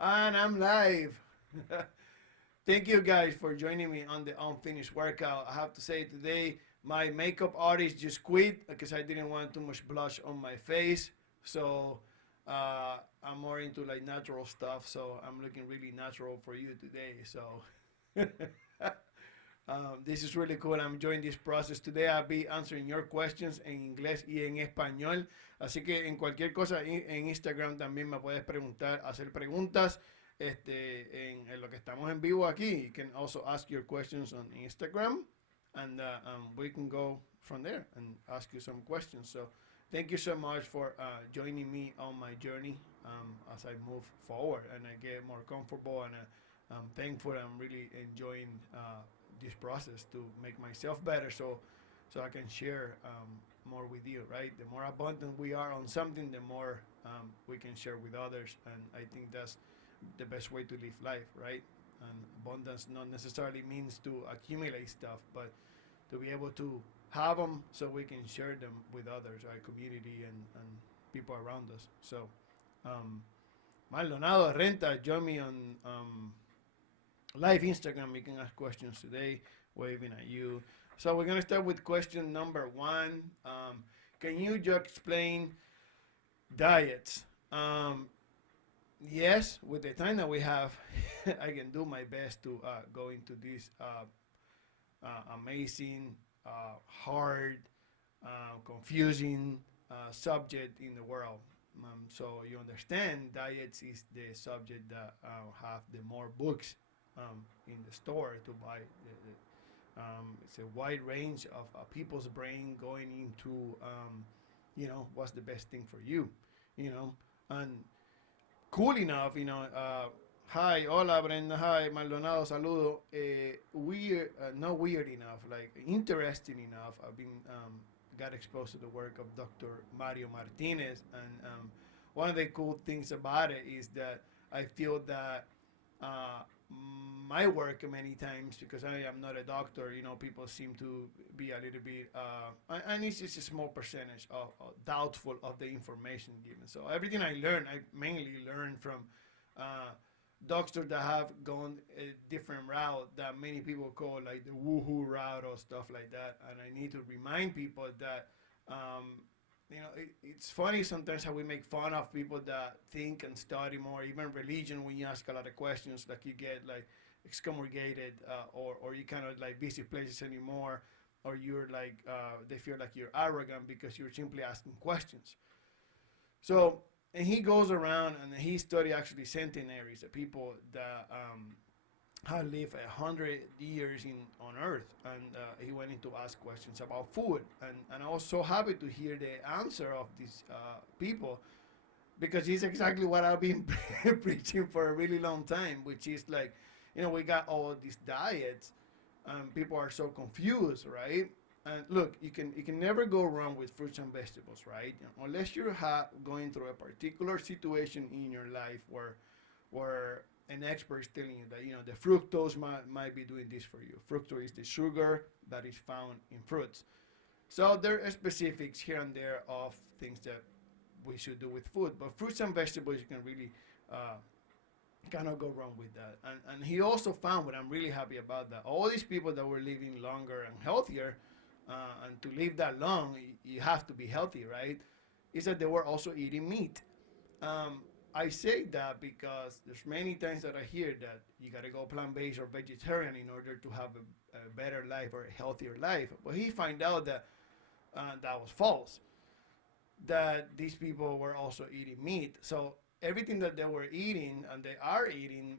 And I'm live. Thank you guys for joining me on the unfinished workout. I have to say today my makeup artist just quit because I didn't want too much blush on my face. So I'm more into like natural stuff. So I'm looking really natural for you today. So this is really cool. I'm enjoying this process. Today I'll be answering your questions en inglés y en español. Así que en cualquier cosa en Instagram también me puedes preguntar, hacer preguntas en lo que estamos en vivo aquí. You can also ask your questions on Instagram and we can go from there and ask you some questions. So thank you so much for joining me on my journey as I move forward and I get more comfortable and I'm thankful. I'm really enjoying this process to make myself better so I can share more with you, right? The more abundant we are on something, the more we can share with others, and I think that's the best way to live life, right? And abundance not necessarily means to accumulate stuff, but to be able to have them so we can share them with others, our community and people around us. So, Maldonado Renta, join me on live Instagram. You can ask questions today, waving at you. So we're gonna start with question number one. Can you just explain diets? Yes, with the time that we have, I can do my best to go into this amazing, hard, confusing subject in the world. So you understand, diets is the subject that have the more books in the store to buy. It's a wide range of people's brain going into, what's the best thing for you, and cool enough, hi, hola Brenda, hi, Maldonado, saludo. Weird, not weird enough, like interesting enough. I've been got exposed to the work of Dr. Mario Martinez, and one of the cool things about it is that I feel that uh, my work many times because I am not a doctor. People seem to be a little bit, and it's just a small percentage of doubtful of the information given. So everything I learn, I mainly learn from uh, doctors that have gone a different route that many people call like the woohoo route or stuff like that. And I need to remind people that it's funny sometimes how we make fun of people that think and study more, even religion. When you ask a lot of questions, like you get like excommunicated, or you cannot like visit places anymore, or you're like they feel like you're arrogant because you're simply asking questions. So, and he goes around and he study actually centenaries, the people that had lived 100 years on Earth, and he went in to ask questions about food, and I was so happy to hear the answer of these people because it's exactly what I've been preaching for a really long time, which is like, we got all these diets, and people are so confused, right? And look, you can never go wrong with fruits and vegetables, right? Unless you're going through a particular situation in your life where an expert is telling you that the fructose might be doing this for you. Fructose is the sugar that is found in fruits. So there are specifics here and there of things that we should do with food, but fruits and vegetables you can really cannot go wrong with that. And he also found, what I'm really happy about, that all these people that were living longer and healthier, and to live that long, you have to be healthy, right? Is that they were also eating meat. Um, I say that because there's many times that I hear that you gotta go plant-based or vegetarian in order to have a better life or a healthier life. But he find out that that was false. That these people were also eating meat. So everything that they were eating and they are eating,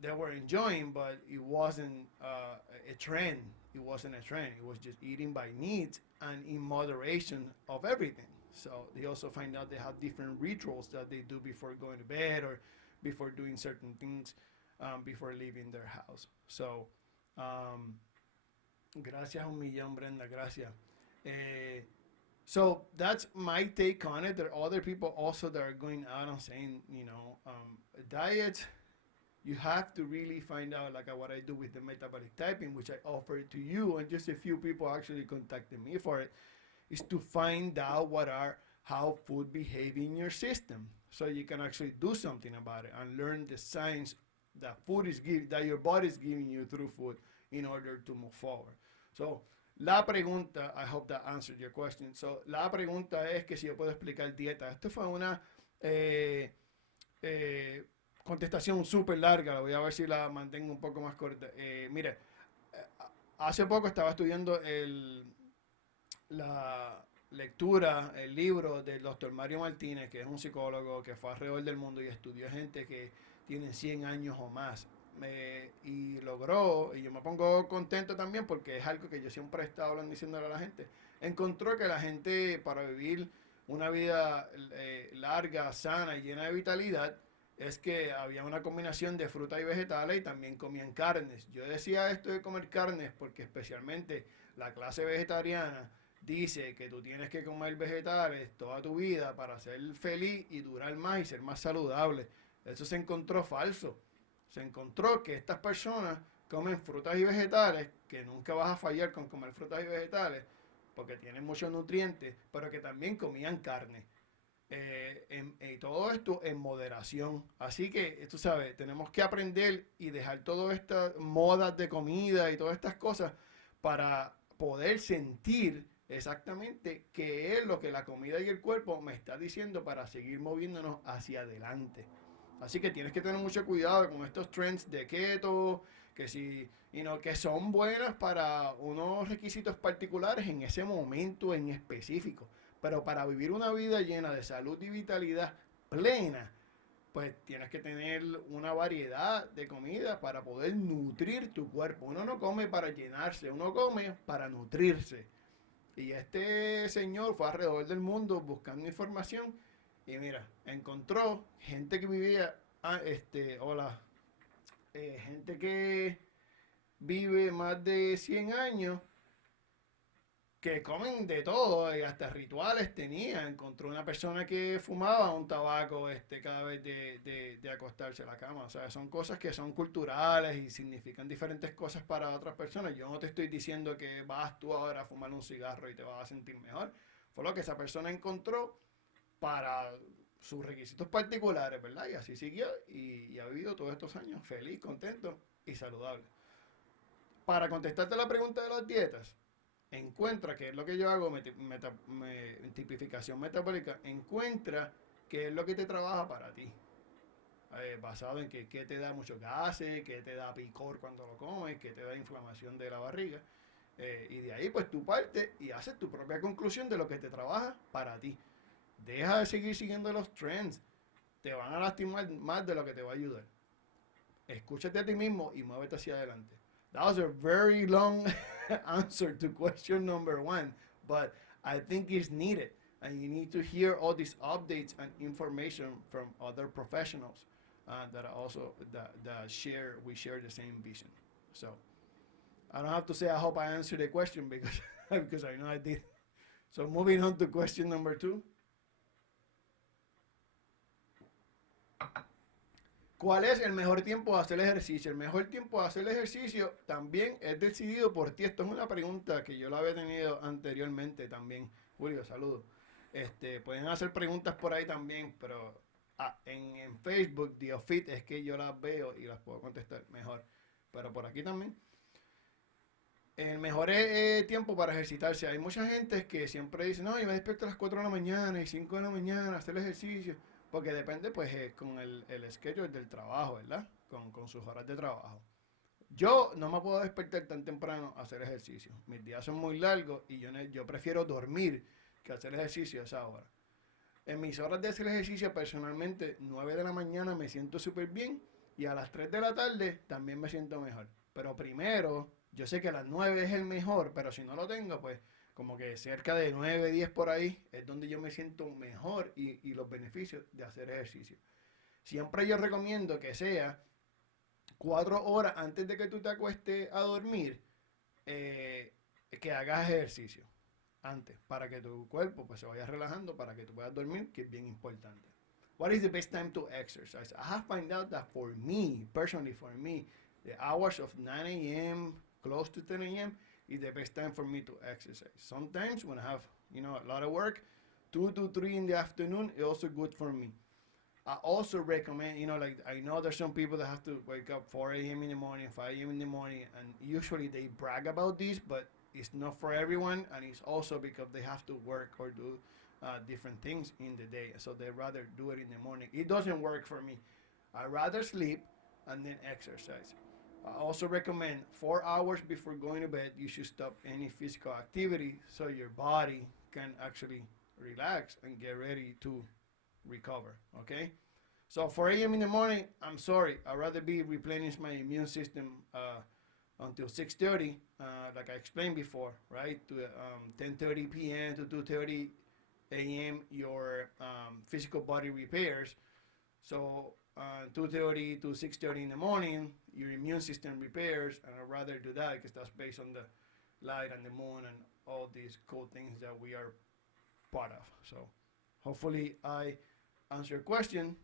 they were enjoying, but it wasn't a trend. It wasn't a trend. It was just eating by need and in moderation of everything. So they also find out they have different rituals that they do before going to bed or before doing certain things, before leaving their house. So, um, gracias un millón, Brenda. Gracias. Eh, so that's my take on it. There are other people also that are going out and saying, diet, you have to really find out, like what I do with the metabolic typing, which I offer to you, and just a few people actually contacted me for it, is to find out how food behave in your system. so you can actually do something about it and learn the science that that your body is giving you through food in order to move forward. So, la pregunta, I hope that answered your question. So, la pregunta es que si yo puedo explicar dieta. Esto fue una eh, eh, contestación súper larga. Voy a ver si la mantengo un poco más corta. Mire, hace poco estaba estudiando la lectura, el libro del doctor Mario Martínez, que es un psicólogo que fue alrededor del mundo y estudió gente que tiene 100 años o más. Y logró, y yo me pongo contento también porque es algo que yo siempre he estado hablando diciéndole a la gente, encontró que la gente para vivir una vida larga, sana y llena de vitalidad, es que había una combinación de frutas y vegetales y también comían carnes. Yo decía esto de comer carnes porque especialmente la clase vegetariana dice que tú tienes que comer vegetales toda tu vida para ser feliz y durar más y ser más saludable. Eso se encontró falso. Se encontró que estas personas comen frutas y vegetales, que nunca vas a fallar con comer frutas y vegetales, porque tienen muchos nutrientes, pero que también comían carne. Todo esto en moderación. Así que, tú sabes, tenemos que aprender y dejar todas estas modas de comida y todas estas cosas para poder sentir exactamente qué es lo que la comida y el cuerpo me está diciendo para seguir moviéndonos hacia adelante. Así que tienes que tener mucho cuidado con estos trends de keto, que si, que son buenas para unos requisitos particulares en ese momento en específico. Pero para vivir una vida llena de salud y vitalidad plena, pues tienes que tener una variedad de comida para poder nutrir tu cuerpo. Uno no come para llenarse, uno come para nutrirse. Y este señor fue alrededor del mundo buscando información y mira, encontró gente que vivía, gente que vive más de 100 años, que comen de todo y hasta rituales tenía. Encontró una persona que fumaba un tabaco cada vez de acostarse a la cama. O sea, son cosas que son culturales y significan diferentes cosas para otras personas. Yo no te estoy diciendo que vas tú ahora a fumar un cigarro y te vas a sentir mejor. Fue lo que esa persona encontró para sus requisitos particulares, ¿verdad? Y así siguió y ha vivido todos estos años feliz, contento y saludable. Para contestarte la pregunta de las dietas, encuentra qué es lo que yo hago, tipificación metabólica, encuentra qué es lo que te trabaja para ti. Basado en qué te da muchos gases, qué te da picor cuando lo comes, qué te da inflamación de la barriga. Y de ahí pues tú partes y haces tu propia conclusión de lo que te trabaja para ti. Deja de seguir siguiendo los trends. Te van a lastimar más de lo que te va a ayudar. Escúchate a ti mismo y muévete hacia adelante. That was a very long answer to question number 1, but I think it's needed. And you need to hear all these updates and information from other professionals that also we share the same vision. So I don't have to say I hope I answered the question because I know I did. So moving on to question number 2. ¿Cuál es el mejor tiempo de hacer ejercicio? El mejor tiempo de hacer ejercicio también es decidido por ti. Esto es una pregunta que yo la había tenido anteriormente también. Julio, saludos. Pueden hacer preguntas por ahí también, pero en Facebook, DioFit, es que yo las veo y las puedo contestar mejor. Pero por aquí también. El mejor tiempo para ejercitarse. Hay mucha gente que siempre dice, no, yo me despierto a las 4 de la mañana y 5 de la mañana a hacer ejercicio. Porque depende, pues, con el schedule del trabajo, ¿verdad? Con sus horas de trabajo. Yo no me puedo despertar tan temprano a hacer ejercicio. Mis días son muy largos y yo prefiero dormir que hacer ejercicio a esa hora. En mis horas de hacer ejercicio, personalmente, 9 de la mañana me siento súper bien y a las 3 de la tarde también me siento mejor. Pero primero, yo sé que a las 9 es el mejor, pero si no lo tengo, pues como que cerca de 9, 10 por ahí es donde yo me siento mejor y los beneficios de hacer ejercicio. Siempre yo recomiendo que sea 4 horas antes de que tú te acuestes a dormir, que hagas ejercicio antes, para que tu cuerpo pues se vaya relajando, para que tú puedas dormir, que es bien importante. What is the best time to exercise? I have found out that for me, personally for me, the hours of 9 a.m., close to 10 a.m., is the best time for me to exercise. Sometimes when I have, a lot of work, 2 to 3 in the afternoon is also good for me. I also recommend, like I know there's some people that have to wake up 4 a.m. in the morning, 5 a.m. in the morning, and usually they brag about this, but it's not for everyone, and it's also because they have to work or do different things in the day, so they rather do it in the morning. It doesn't work for me. I rather sleep and then exercise. I also recommend 4 hours before going to bed, you should stop any physical activity so your body can actually relax and get ready to recover. Okay? So 4 a.m. in the morning, I'm sorry. I'd rather be replenish my immune system until 6:30, like I explained before, right? To 10:30 p.m. to 2:30 a.m. your physical body repairs. So 2:30 to 6:30 in the morning, your immune system repairs, and I'd rather do that because that's based on the light and the moon and all these cool things that we are part of. So hopefully I answer your question,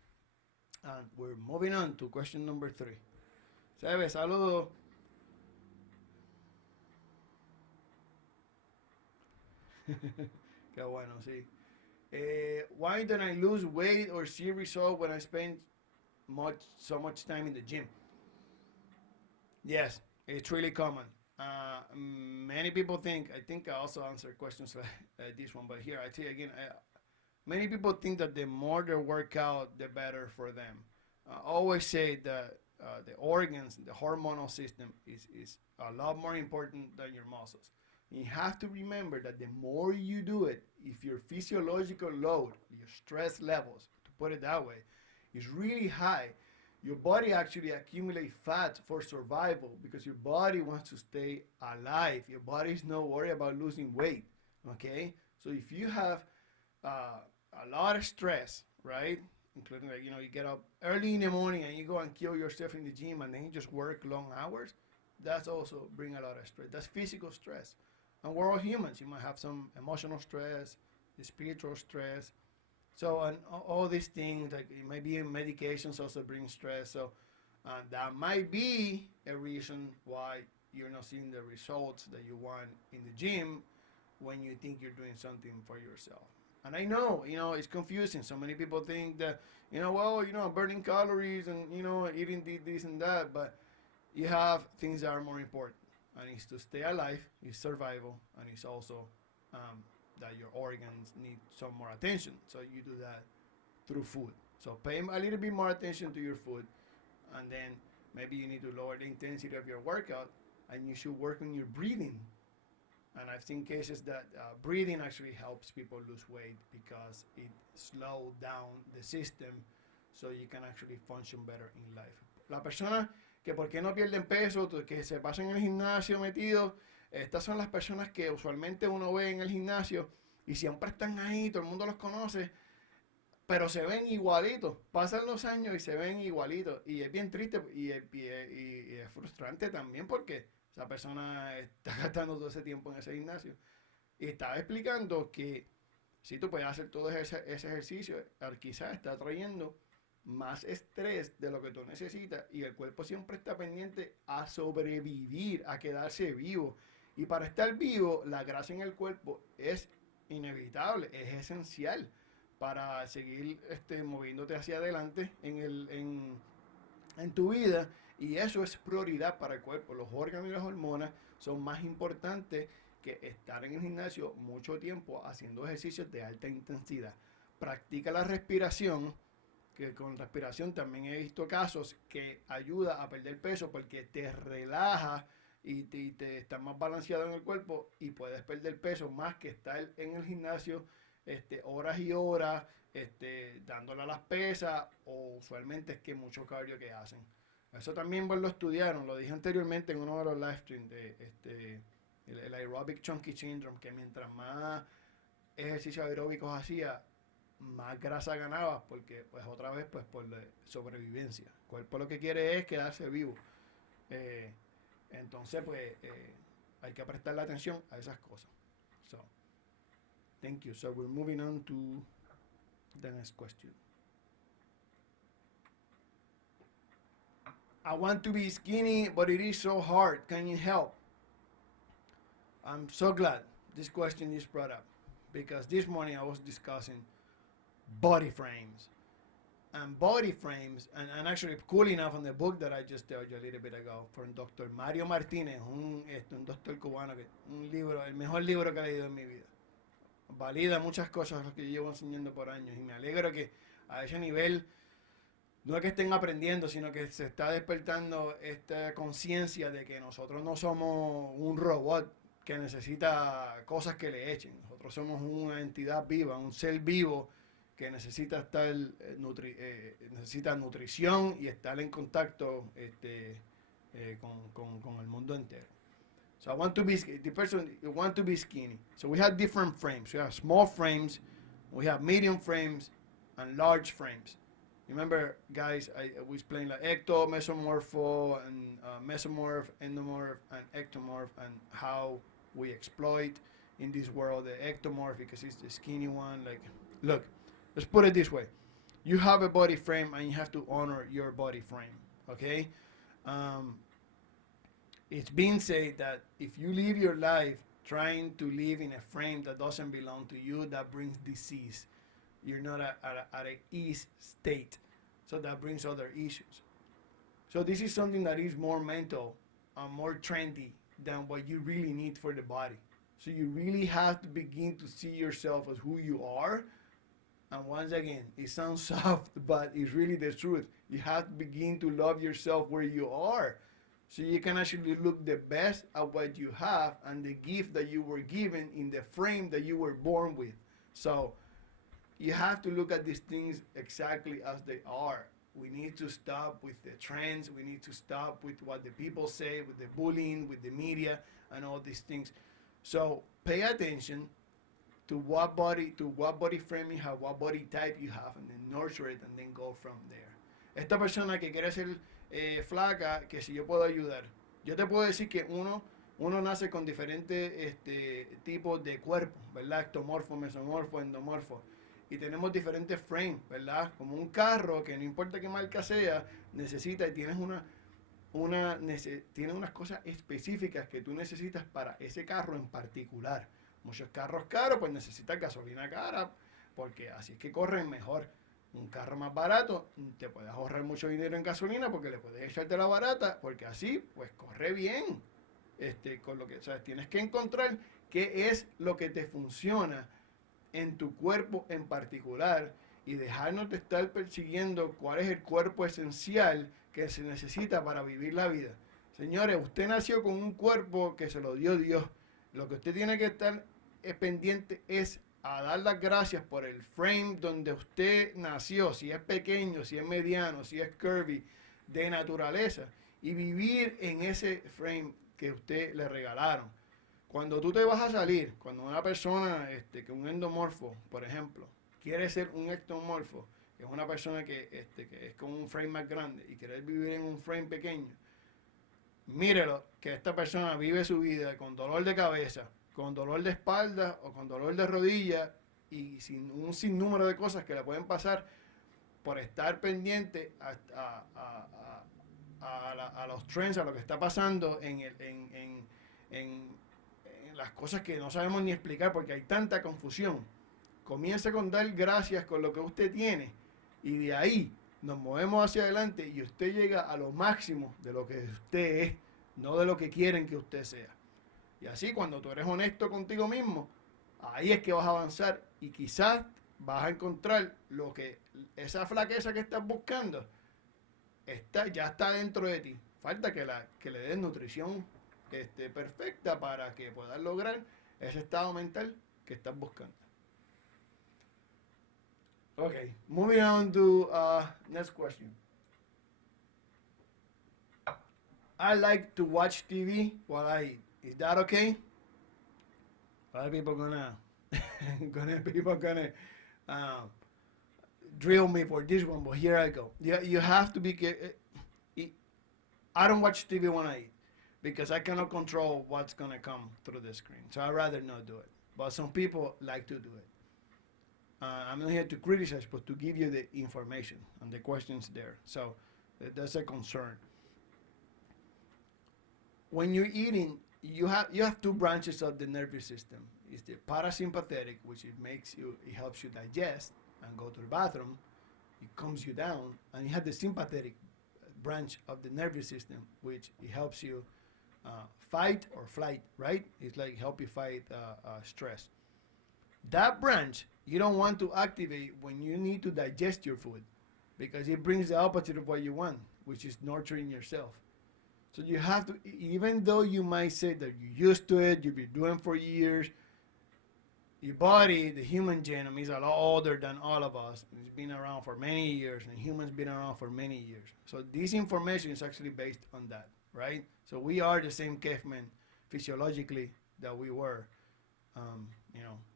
and we're moving on to question number 3. Sebe, saludo. Qué bueno, sí. Why don't I lose weight or see result when I spend so much time in the gym? Yes, it's really common. Many people think. I think I also answered questions like this one, but here I tell you again. Many people think that the more they work out, the better for them. I always say that the organs, the hormonal system is a lot more important than your muscles. You have to remember that the more you do it, if your physiological load, your stress levels, to put it that way, is really high, your body actually accumulates fat for survival because your body wants to stay alive. Your body is not worried about losing weight. Okay? So if you have a lot of stress, right? Including like, you get up early in the morning and you go and kill yourself in the gym and then you just work long hours, that's also bring a lot of stress. That's physical stress. And we're all humans. You might have some emotional stress, spiritual stress. So, and all these things, like maybe medications also bring stress. So, that might be a reason why you're not seeing the results that you want in the gym when you think you're doing something for yourself. And I know, it's confusing. So many people think that, burning calories and, eating this and that, but you have things that are more important. And it's to stay alive, it's survival, and it's also that your organs need some more attention. So you do that through food. So pay a little bit more attention to your food, and then maybe you need to lower the intensity of your workout, and you should work on your breathing. And I've seen cases that breathing actually helps people lose weight because it slows down the system so you can actually function better in life. La persona que por qué no pierden peso, que se pasan en el gimnasio metidos, estas son las personas que usualmente uno ve en el gimnasio y siempre están ahí, todo el mundo los conoce, pero se ven igualitos. Pasan los años y se ven igualitos. Y es bien triste y es frustrante también porque esa persona está gastando todo ese tiempo en ese gimnasio. Y estaba explicando que si tú puedes hacer todo ese ejercicio, quizás está trayendo más estrés de lo que tú necesitas y el cuerpo siempre está pendiente a sobrevivir, a quedarse vivo. Y para estar vivo, la grasa en el cuerpo es inevitable, es esencial para seguir moviéndote hacia adelante en tu vida, y eso es prioridad para el cuerpo. Los órganos y las hormonas son más importantes que estar en el gimnasio mucho tiempo haciendo ejercicios de alta intensidad. Practica la respiración, que con respiración también he visto casos que ayuda a perder peso porque te relaja y te está más balanceado en el cuerpo y puedes perder peso más que estar en el gimnasio horas y horas dándole a las pesas, o usualmente es que mucho cardio que hacen. Eso también lo estudiaron, lo dije anteriormente en uno de los live streams de el aerobic chunky syndrome, que mientras más ejercicios aeróbicos hacía, más grasa ganaba, porque pues otra vez pues por sobrevivencia. El cuerpo lo que quiere es quedarse vivo. Entonces pues hay que prestarle atención a esas cosas. So, thank you. So we're moving on to the next question. I want to be skinny, but it is so hard. Can you help? I'm so glad this question is brought up because this morning I was discussing body frames. and body frames, and actually cool enough on the book that I just told you a little bit ago from Dr. Mario Martínez, un doctor cubano, un libro, el mejor libro que he leído en mi vida. Valida muchas cosas que yo llevo enseñando por años y me alegro que a ese nivel no es que estén aprendiendo, sino que se está despertando esta conciencia de que nosotros no somos un robot que necesita cosas que le echen. Nosotros somos una entidad viva, un ser vivo que necesita estar necesita nutrición y estar en contacto con el mundo entero. So I want to be the person want to be skinny. So we have different frames. We have small frames, we have medium frames, and large frames. Remember, guys, I was explained like ecto, mesomorpho, and mesomorph, endomorph, and ectomorph, and how we exploit in this world the ectomorph because it's the skinny one. Like, look, let's put it this way: you have a body frame, and you have to honor your body frame. Okay. It's been said that if you live your life trying to live in a frame that doesn't belong to you, that brings disease. You're not at an ease state. So that brings other issues. So this is something that is more mental and more trendy than what you really need for the body. So you really have to begin to see yourself as who you are. And once again, it sounds soft, but it's really the truth. You have to begin to love yourself where you are. So you can actually look the best at what you have and the gift that you were given in the frame that you were born with. So you have to look at these things exactly as they are. We need to stop with the trends. We need to stop with what the people say, with the bullying, with the media, and all these things. So pay attention to what body frame you have, what body type you have, and then nurture it, and then go from there. Esta persona que quiere ser flaca, que si yo puedo ayudar. Yo te puedo decir que uno nace con diferentes tipos de cuerpo, ¿verdad? Ectomorfo, mesomorfo, endomorfo. Y tenemos diferentes frames, ¿verdad? Como un carro que no importa qué marca sea, necesita y tienes tienes unas cosas específicas que tú necesitas para ese carro en particular. Muchos carros caros pues necesitan gasolina cara porque así es que corren mejor. Un carro más barato, te puedes ahorrar mucho dinero en gasolina porque le puedes echarte la barata, porque así, pues corre bien. Con lo que, o sea, tienes que encontrar qué es lo que te funciona en tu cuerpo en particular y dejarnos de estar persiguiendo cuál es el cuerpo esencial que se necesita para vivir la vida. Señores, usted nació con un cuerpo que se lo dio Dios. Lo que usted tiene que estar pendiente es a dar las gracias por el frame donde usted nació, si es pequeño, si es mediano, si es curvy, de naturaleza, y vivir en ese frame que usted le regalaron. Cuando tú te vas a salir, cuando una persona, que un endomorfo, por ejemplo, quiere ser un ectomorfo, que es una persona que es con un frame más grande y quiere vivir en un frame pequeño, mírelo, que esta persona vive su vida con dolor de cabeza, con dolor de espalda o con dolor de rodilla y sin un sinnúmero de cosas que le pueden pasar por estar pendiente a los trends, a lo que está pasando en las cosas que no sabemos ni explicar porque hay tanta confusión. Comience con dar gracias con lo que usted tiene y de ahí nos movemos hacia adelante y usted llega a lo máximo de lo que usted es, no de lo que quieren que usted sea. Y así cuando tú eres honesto contigo mismo, ahí es que vas a avanzar y quizás vas a encontrar lo que esa flaqueza que estás buscando ya está dentro de ti. Falta que le des nutrición perfecta para que puedas lograr ese estado mental que estás buscando. Okay, moving on to next question. I like to watch TV while I eat. Is that okay? A lot of people gonna drill me for this one, but here I go. You have to be. I don't watch TV when I eat because I cannot control what's gonna come through the screen, so I'd rather not do it. But some people like to do it. I'm not here to criticize, but to give you the information and the questions there. So that's a concern. When you're eating, you have two branches of the nervous system. It's the parasympathetic, which it helps you digest and go to the bathroom, it calms you down, and you have the sympathetic branch of the nervous system, which it helps you fight or flight, right? It's like help you fight stress. That branch you don't want to activate when you need to digest your food, because it brings the opposite of what you want, which is nurturing yourself. So you have to, even though you might say that you're used to it, you've been doing it for years, your body, the human genome, is a lot older than all of us. It's been around for many years, and humans been around for many years. So this information is actually based on that, right? So we are the same cavemen physiologically that we were,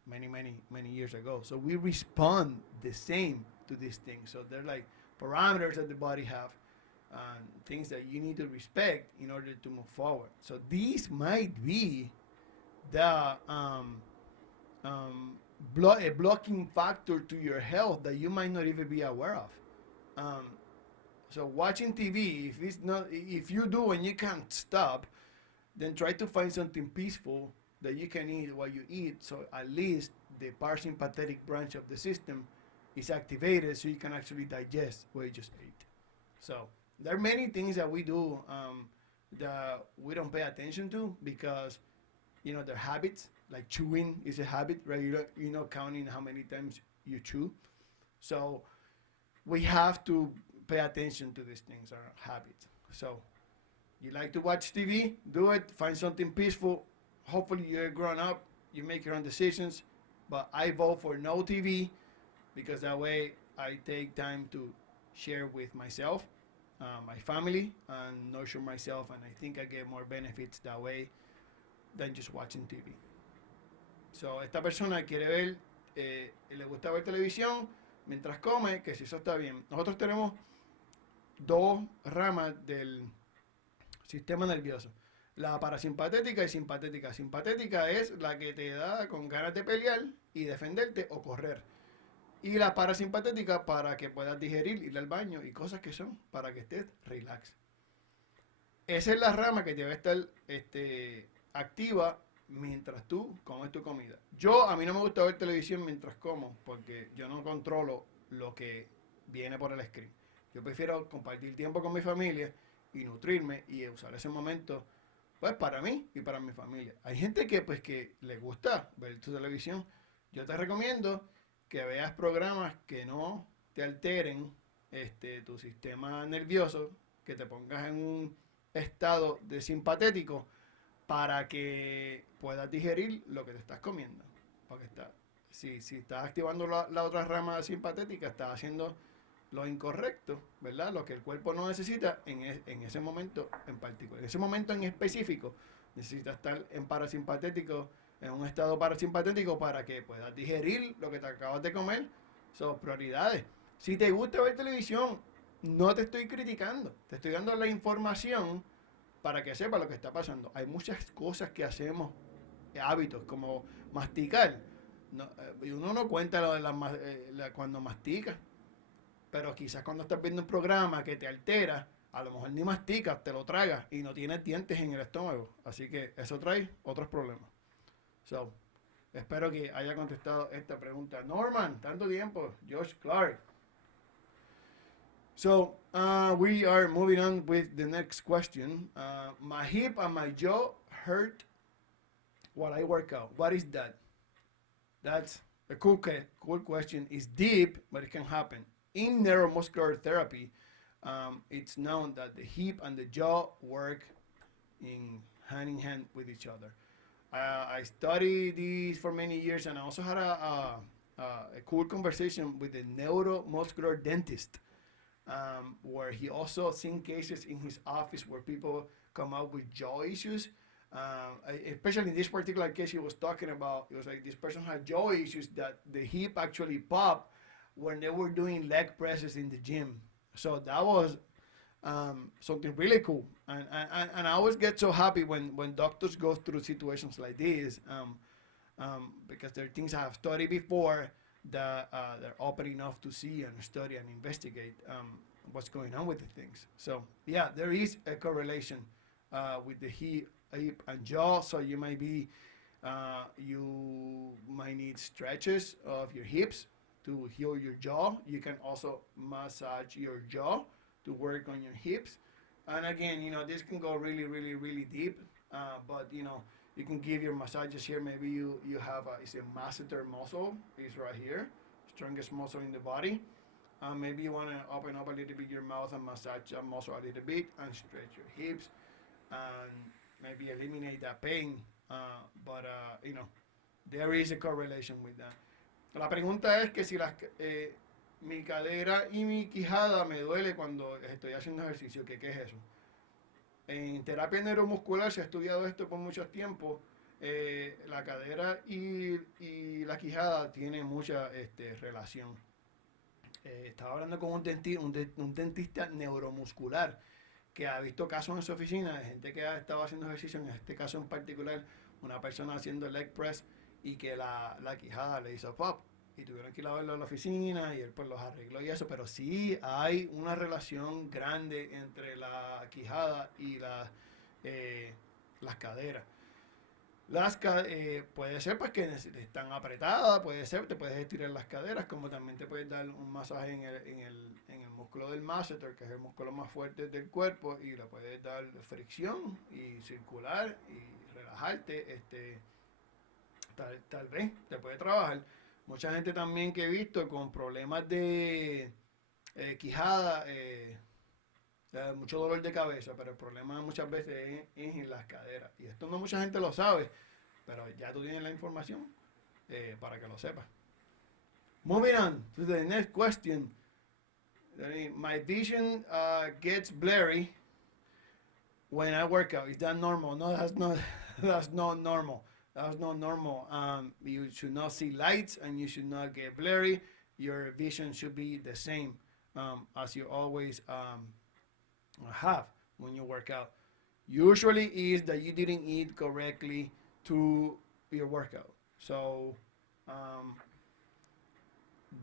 many years ago. So we respond the same to these things. So they're like parameters that the body have, things that you need to respect in order to move forward. So these might be the a blocking factor to your health that you might not even be aware of. So watching TV, if you do and you can't stop, then try to find something peaceful that you can eat while you eat. So at least the parasympathetic branch of the system is activated, so you can actually digest what you just ate. So there are many things that we do that we don't pay attention to because they're habits. Like chewing is a habit, right? You're not counting how many times you chew. So we have to pay attention to these things, our habits. So you like to watch TV, do it, find something peaceful. Hopefully you're grown up, you make your own decisions. But I vote for no TV because that way I take time to share with myself, my family, and nurture myself. And I think I get more benefits that way than just watching TV. So, esta persona quiere ver, le gusta ver televisión mientras come, que si eso está bien. Nosotros tenemos dos ramas del sistema nervioso. La parasimpatética y simpatética. Simpatética es la que te da con ganas de pelear y defenderte o correr. Y la parasimpatética para que puedas digerir, ir al baño y cosas que son para que estés relax. Esa es la rama que debe estar activa mientras tú comes tu comida. A mí no me gusta ver televisión mientras como porque yo no controlo lo que viene por el screen. Yo prefiero compartir tiempo con mi familia y nutrirme y usar ese momento pues para mí y para mi familia. Hay gente que le gusta ver tu televisión. Yo te recomiendo que veas programas que no te alteren tu sistema nervioso, que te pongas en un estado de simpatético para que puedas digerir lo que te estás comiendo. Porque si estás activando la otra rama simpatética, estás haciendo lo incorrecto, ¿verdad? Lo que el cuerpo no necesita en ese momento en particular. En ese momento en específico, necesitas estar en parasimpatético, en un estado parasimpatético para que puedas digerir lo que te acabas de comer. Son prioridades. Si te gusta ver televisión, no te estoy criticando. Te estoy dando la información para que sepas lo que está pasando. Hay muchas cosas que hacemos, hábitos, como masticar. Uno no cuenta lo de cuando mastica. Pero quizás cuando estás viendo un programa que te altera, a lo mejor ni masticas, te lo tragas y no tienes dientes en el estómago. Así que eso trae otros problemas. So, espero que haya contestado esta pregunta. Norman, tanto tiempo. Josh Clark. So, we are moving on with the next question. My hip and my jaw hurt while I work out. What is that? That's a cool question. It's deep, but it can happen. In neuromuscular therapy, it's known that the hip and the jaw work hand in hand with each other. I studied these for many years, and I also had a cool conversation with a neuromuscular dentist, where he also seen cases in his office where people come up with jaw issues. Especially in this particular case he was talking about, it was like this person had jaw issues that the hip actually popped when they were doing leg presses in the gym. So that was something really cool. And I always get so happy when doctors go through situations like this, because there are things I have studied before that they're open enough to see and study and investigate what's going on with the things. So yeah, there is a correlation with the hip and jaw. So you might need stretches of your hips to heal your jaw. You can also massage your jaw to work on your hips. And again, this can go really, really, really deep. But you can give your massages here. Maybe you have it's a masseter muscle. It's right here, strongest muscle in the body. Maybe you want to open up a little bit your mouth and massage that muscle a little bit and stretch your hips and maybe eliminate that pain. But there is a correlation with that. La pregunta es que si mi cadera y mi quijada me duele cuando estoy haciendo ejercicio, ¿qué es eso? En terapia neuromuscular se ha estudiado esto por mucho tiempo. La cadera y la quijada tienen mucha relación. Estaba hablando con un dentista neuromuscular que ha visto casos en su oficina de gente que ha estado haciendo ejercicio, en este caso en particular, una persona haciendo leg press y que la quijada le hizo pop y tuvieron que ir a verlo a la oficina y él pues los arregló y eso, pero sí hay una relación grande entre la quijada y las caderas. Puede ser pues que están apretadas, puede ser, te puedes estirar las caderas, como también te puedes dar un masaje en el músculo del masseter, que es el músculo más fuerte del cuerpo, y le puedes dar fricción y circular y relajarte. Tal vez te puede trabajar. Mucha gente también que he visto con problemas de quijada, mucho dolor de cabeza, pero el problema muchas veces es en las caderas. Y esto no mucha gente lo sabe, pero ya tú tienes la información para que lo sepas. Moving on to the next question. My vision gets blurry when I work out. Is that normal? No, that's not normal. That's not normal. You should not see lights and you should not get blurry. Your vision should be the same as you always have when you work out. Usually is that you didn't eat correctly to your workout. So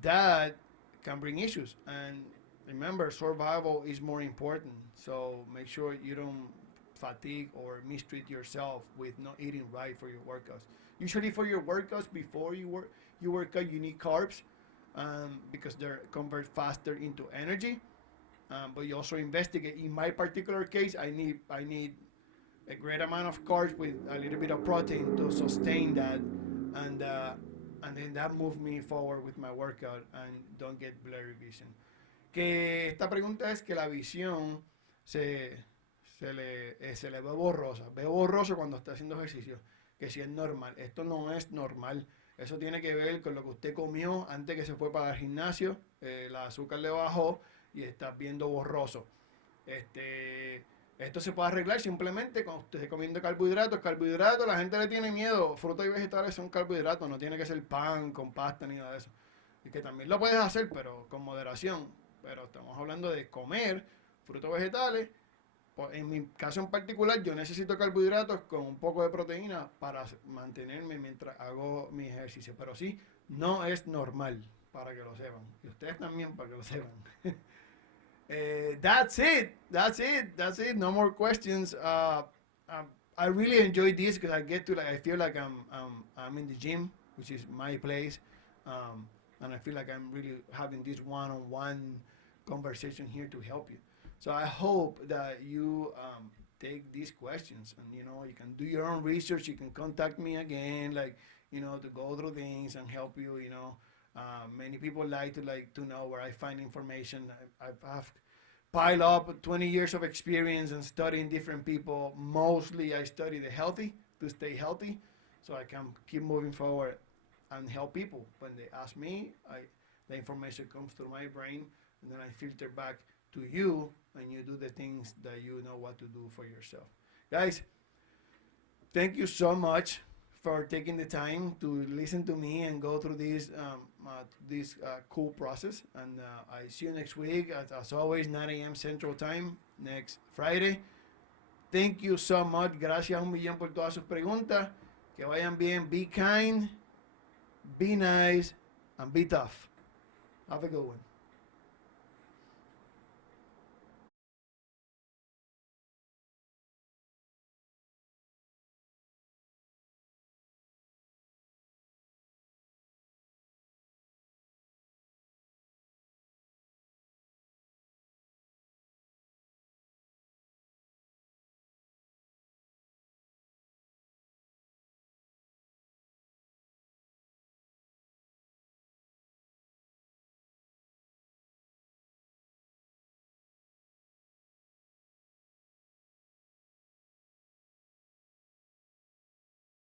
that can bring issues. And remember, survival is more important. So make sure you don't fatigue or mistreat yourself with not eating right for your workouts. Usually for your workouts, before you work out, you need carbs because they convert faster into energy. But you also investigate. In my particular case, I need a great amount of carbs with a little bit of protein to sustain that, and then that moves me forward with my workout and don't get blurry vision. Que esta pregunta es que la visión se le ve borrosa. Ve borroso cuando está haciendo ejercicio, que si es normal. Esto no es normal. Eso tiene que ver con lo que usted comió antes que se fue para el gimnasio. El azúcar le bajó y está viendo borroso. Esto se puede arreglar simplemente con usted comiendo carbohidratos. Carbohidratos, la gente le tiene miedo. Frutas y vegetales son carbohidratos. No tiene que ser pan con pasta ni nada de eso. Y que también lo puedes hacer, pero con moderación. Pero estamos hablando de comer frutos vegetales. En mi caso en particular, yo necesito carbohidratos con un poco de proteína para mantenerme mientras hago mi ejercicio. Pero sí, no es normal, para que lo sepan. Y ustedes también, para que lo sepan. That's it. No more questions. I really enjoy this because I feel like I'm in the gym, which is my place. And I feel like I'm really having this one-on-one conversation here to help you. So I hope that you take these questions and you can do your own research. You can contact me again, to go through things and help you. Many people like to know where I find information. I've piled up 20 years of experience and studying different people. Mostly I study the healthy to stay healthy, so I can keep moving forward and help people. When they ask me, the information comes through my brain, and then I filter back to you, and you do the things that you know what to do for yourself. Guys, thank you so much for taking the time to listen to me and go through this cool process. And I see you next week, as always, 9 a.m. Central Time, next Friday. Thank you so much. Gracias un millón por todas sus preguntas. Que vayan bien. Be kind, be nice, and be tough. Have a good one.